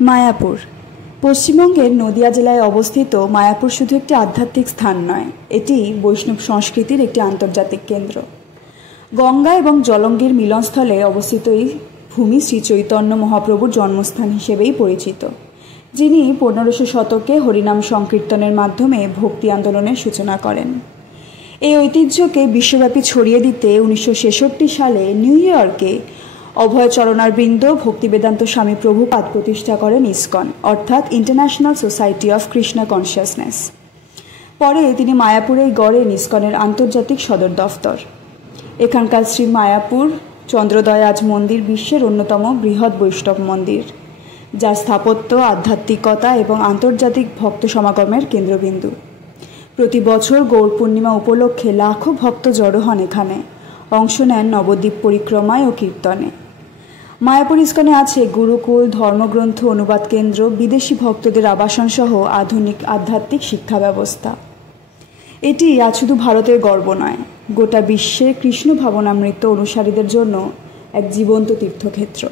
মায়াপুর পশ্চিমবঙ্গের নদিয়া জেলায় অবস্থিত। মায়াপুর শুধু একটি আধ্যাত্মিক স্থান নয়, এটি বৈষ্ণব সংস্কৃতির একটি আন্তর্জাতিক কেন্দ্র। গঙ্গা এবং জলঙ্গির মিলনস্থলে অবস্থিত এই ভূমি শ্রী চৈতন্য মহাপ্রভুর জন্মস্থান হিসেবেই পরিচিত, যিনি 1500 শতকে হরিনাম সংকীর্তনের মাধ্যমে ভক্তি আন্দোলনের সূচনা করেন। এই ঐতিহ্যকে বিশ্বব্যাপী ছড়িয়ে দিতে 1966 সালে নিউ ইয়র্কে অভয়চরণারবিন্দ ভক্তিবেদান্ত স্বামী প্রভুপাদ প্রতিষ্ঠা করেন ইসকন, অর্থাৎ international society of Krishna consciousness. পরে তিনি মায়াপুরেই গড়েন ইসকনের আন্তর্জাতিক সদর দফতর। এখানকার শ্রী মায়াপুর চন্দ্রদয়াজ মন্দির বিশ্বের অন্যতম বৃহৎ বৈষ্ণব মন্দির, যার স্থাপত্য, আধ্যাত্মিকতা এবং আন্তর্জাতিক ভক্ত সমাগমের কেন্দ্রবিন্দু। প্রতি বছর গৌর পূর্ণিমা উপলক্ষে লাখো ভক্ত জড়ো হন এখানে, অংশ নেন নবদ্বীপ পরিক্রমায় ও কীর্তনে। মায়াপুর ইসকনে আছে গুরুকুল, ধর্মগ্রন্থ অনুবাদ কেন্দ্র, বিদেশি ভক্তদের আবাসন সহ আধুনিক আধ্যাত্মিক শিক্ষা ব্যবস্থা। এটি আজ শুধু ভারতের গর্ব নয়, গোটা বিশ্বে কৃষ্ণ ভাবনামৃত অনুসারীদের জন্য এক জীবন্ত তীর্থক্ষেত্র।